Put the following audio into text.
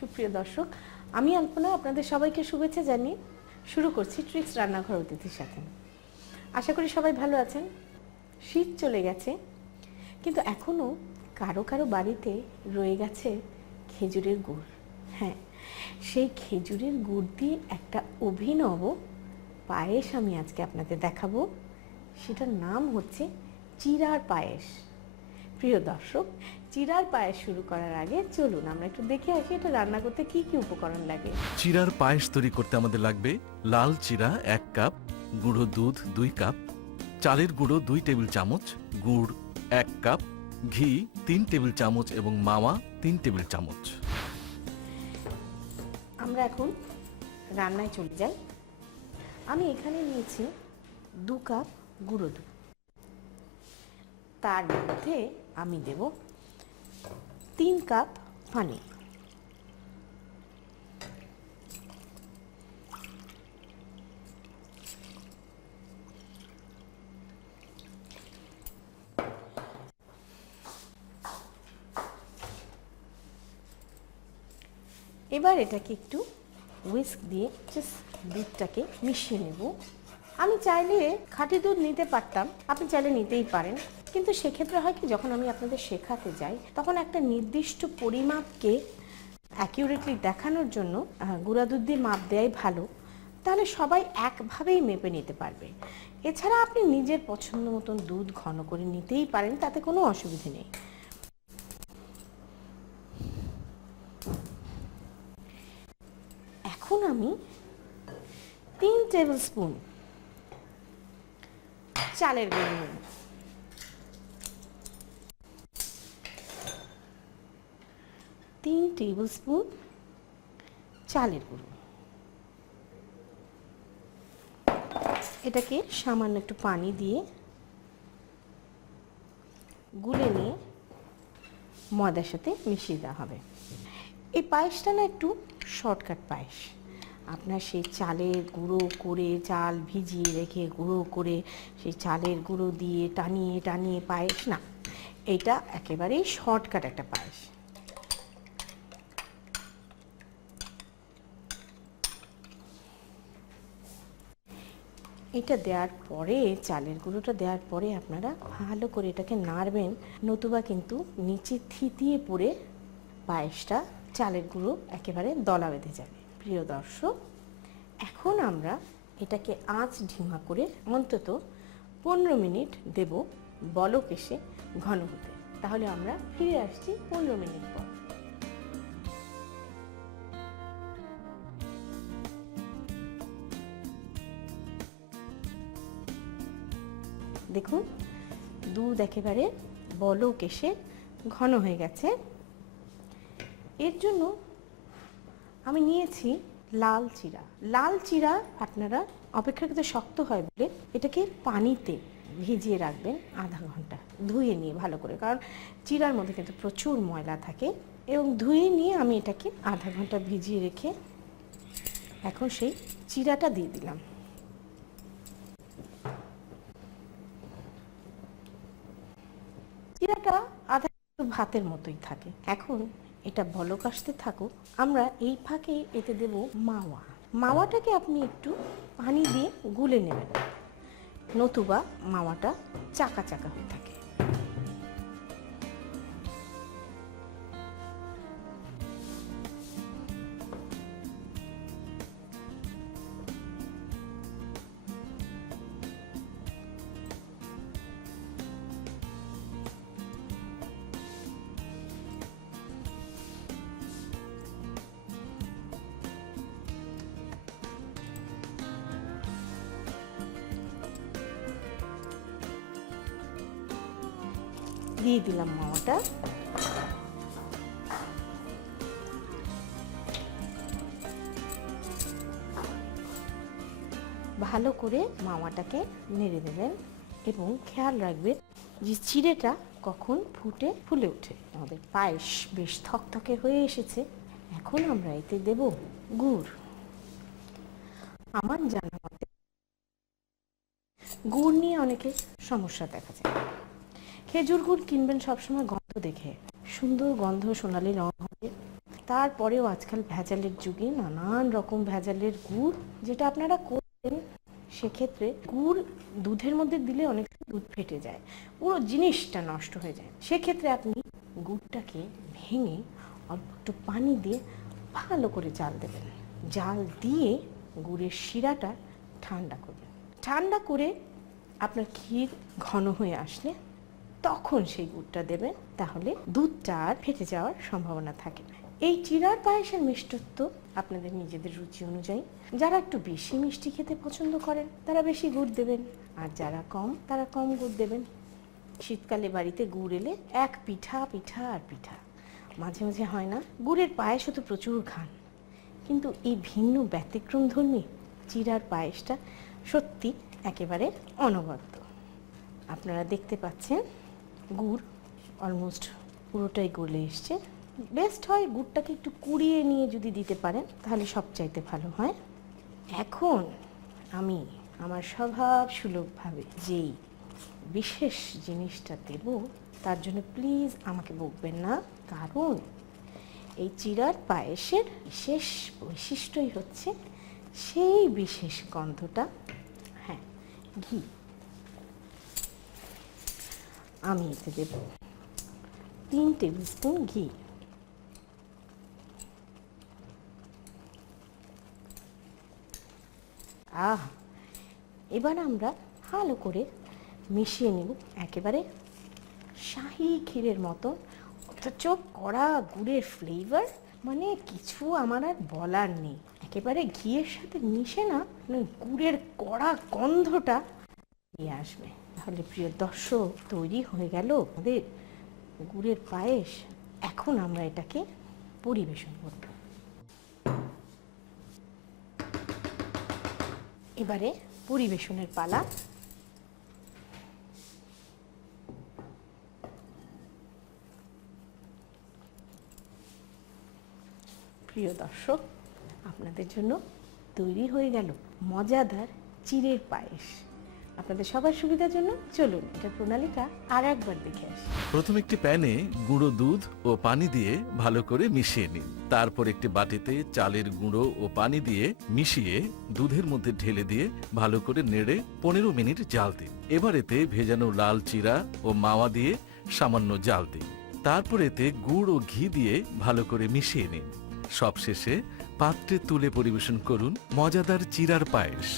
সুপ্রিয় দর্শক, আমি আলপনা আপনাদের সবাইকে শুভেচ্ছা জানিয়ে শুরু করছি ট্রিক্স রান্নাঘর অতিথির সাথে। আশা করি সবাই ভালো আছেন। শীত চলে গেছে, কিন্তু এখনও কারো কারো বাড়িতে রয়ে গেছে খেজুরের গুড়। হ্যাঁ, সেই খেজুরের গুড় দিয়ে একটা অভিনব পায়েস আমি আজকে আপনাদের দেখাবো। সেটার নাম হচ্ছে চিড়ার পায়েস। প্রিয় দর্শক, চিড়ার পায়েস শুরু করার আগে চলুন আমরা একটু দেখে আসি এটা রান্না করতে কি কি উপকরণ লাগে। চিড়ার পায়েস তৈরি করতে আমাদের লাগবে লাল চিড়া 1 কাপ, গুঁড়ো দুধ 2 কাপ, চালের গুঁড়ো 2 টেবিল চামচ, গুড় 1 কাপ, ঘি 3 টেবিল চামচ এবং মাওয়া 3 টেবিল চামচ। আমরা এখন রান্নায় চলে যাই। আমি এখানে নিয়েছি 2 কাপ গুঁড়ো দুধ। তার মধ্যে আমি দেব 3 কাপ পানি। এবার এটাকে একটু হুইস্ক দিয়ে জাস্ট দুধটাকে মিশিয়ে নেব। আমি চাইলে খাঁটি দুধ নিতে পারতাম, আপনি চাইলে নিতেই পারেন, কিন্তু সেক্ষেত্রে হয় কি, যখন আমি আপনাদের শেখাতে যাই তখন একটা নির্দিষ্ট পরিমাপকে অ্যাকিউরেটলি দেখানোর জন্য গুঁড়া দুধ দিয়ে মাপ দেওয়াই ভালো। তাহলে সবাই একভাবেই মেপে নিতে পারবে। এছাড়া আপনি নিজের পছন্দ মতন দুধ ঘন করে নিতেই পারেন, তাতে কোনো অসুবিধে নেই। এখন আমি 3 টেবিল স্পুন চালের গুঁড়ো নেব। তিন টেবিল স্পুন চালের গুঁড়ো। এটাকে সামান্য একটু পানি দিয়ে গুলে নিয়ে ময়দার সাথে মিশিয়ে দেওয়া হবে। এই পায়েসটা না একটু শর্টকাট পায়েস। আপনার সেই চালের গুঁড়ো করে, চাল ভিজিয়ে রেখে গুঁড়ো করে সেই চালের গুঁড়ো দিয়ে টানিয়ে টানিয়ে পায়েস না, এটা একেবারেই শর্টকাট একটা পায়েস। এটা দেওয়ার পরে, চালের গুঁড়োটা দেওয়ার পরে আপনারা ভালো করে এটাকে নাড়বেন, নতুবা কিন্তু নিচে থিতিয়ে পড়ে পায়েসটা চালের গুঁড়ো একেবারে দলা বেঁধে যাবে। প্রিয় দর্শক, এখন আমরা এটাকে আঁচ ঢিমা করে অন্তত 15 মিনিট দেব বলক এসে ঘন হতে। তাহলে আমরা ফিরে আসছি 15 মিনিট পর। দেখুন, দুধ একেবারে বলক এসে ঘন হয়ে গেছে। এর জন্য আমি নিয়েছি লাল চিড়া। লাল চিড়া আপনারা অপেক্ষাকৃত শক্ত হয় বলে এটাকে পানিতে ভিজিয়ে রাখবেন আধা ঘন্টা, ধুয়ে নিয়ে ভালো করে, কারণ চিড়ার মধ্যে কিন্তু প্রচুর ময়লা থাকে। এবং ধুয়ে নিয়ে আমি এটাকে আধা ঘন্টা ভিজিয়ে রেখে এখন সেই চিড়াটা দিয়ে দিলাম। চিড়াটা আধা ভাতের মতোই থাকে। এখন এটা বলক আসতে থাকুক, আমরা এই ফাঁকে এতে দেব মাওয়া। মাওয়াটাকে আপনি একটু পানি দিয়ে গুলে নেবেন, নতুবা মাওয়াটা চাকা চাকা হয়ে থাকে। দিয়ে দিলাম মাওয়াটা। ভালো করে মাওয়াটাকে নেড়ে দেবেন এবং খেয়াল রাখবেন যে চিড়েটা কখন ফুলে ওঠে। আমাদের পায়েস বেশ থকথকে হয়ে এসেছে। এখন আমরা এতে দেব গুড়। আমার জানা মতে গুড় নিয়ে অনেকের সমস্যা দেখা যায়। খেজুর গুড় কিনবেন সবসময় গন্ধ দেখে, সুন্দর গন্ধ, সোনালি রং হবে, তারপরেও আজকাল ভেজালের যুগে নানান রকম ভেজালের গুড় যেটা আপনারা করবেন, সেক্ষেত্রে গুড় দুধের মধ্যে দিলে অনেক দুধ ফেটে যায়, পুরো জিনিসটা নষ্ট হয়ে যায়। সেক্ষেত্রে আপনি গুড়টাকে ভেঙে অল্প একটু পানি দিয়ে ভালো করে জাল দেবেন। জাল দিয়ে গুড়ের শিরাটা ঠান্ডা করবেন। ঠান্ডা করে আপনার ক্ষীর ঘন হয়ে আসলে তখন সেই গুড়টা দেবেন, তাহলে দুধটা আর ফেটে যাওয়ার সম্ভাবনা থাকে না। এই চিড়ার পায়েসের মিষ্টত্ব আপনাদের নিজেদের রুচি অনুযায়ী, যারা একটু বেশি মিষ্টি খেতে পছন্দ করেন তারা বেশি গুড় দেবেন, আর যারা কম তারা কম গুড় দেবেন। শীতকালে বাড়িতে গুড় এলে এক পিঠা পিঠা আর পিঠা। মাঝে মাঝে হয় না, গুড়ের পায়েসও তো প্রচুর খান, কিন্তু এই ভিন্ন ব্যতিক্রমধর্মী চিড়ার পায়েসটা সত্যি একেবারে অনবদ্য। আপনারা দেখতে পাচ্ছেন গুড় অলমোস্ট পুরোটাই গলে এসছে। বেস্ট হয় গুড়টাকে একটু কুড়িয়ে নিয়ে যদি দিতে পারেন তাহলে সবচাইতে ভালো হয়। এখন আমি আমার স্বভাব সুলভভাবে যেই বিশেষ জিনিসটা দেব তার জন্য প্লিজ আমাকে বকবেন না, কারণ এই চিড়ার পায়েসের বিশেষ বৈশিষ্ট্যই হচ্ছে সেই বিশেষ গন্ধটা, হ্যাঁ, ঘি। আমি এতে দেব 3 টেবিল স্পুন ঘি। এবার আমরা ভালো করে মিশিয়ে নেব, একেবারে শাহি ক্ষীরের মতন, অথচ কড়া গুড়ের ফ্লেভার, মানে কিছু আমার আর বলার নেই। একেবারে ঘিয়ের সাথে মিশে না গুড়ের কড়া গন্ধটা নিয়ে আসবে। তাহলে প্রিয় দর্শক, তৈরি হয়ে গেল আমাদের গুড়ের পায়েস। এখন আমরা এটাকে পরিবেশন করব। এবারে পরিবেশনের পালা। প্রিয় দর্শক, আপনাদের জন্য তৈরি হয়ে গেল মজাদার চিড়ের পায়েস। আপনাদের সবার সুবিধার জন্য চলুন এটা প্রণালীটা আর একবার দেখে আসি। প্রথম একটি প্যানে গুঁড়ো দুধ ও পানি দিয়ে ভালো করে মিশিয়ে নিন। তারপর একটি বাটিতে চালের গুঁড়ো ও পানি দিয়ে মিশিয়ে দুধের মধ্যে ঢেলে দিয়ে ভালো করে নেড়ে 15 মিনিট জাল দিন। এবার এতে ভেজানো লাল চিড়া ও মাওয়া দিয়ে সামান্য জাল দিন। তারপর এতে গুড় ও ঘি দিয়ে ভালো করে মিশিয়ে নিন। সবশেষে পাত্রে তুলে পরিবেশন করুন মজাদার চিড়ার পায়েস।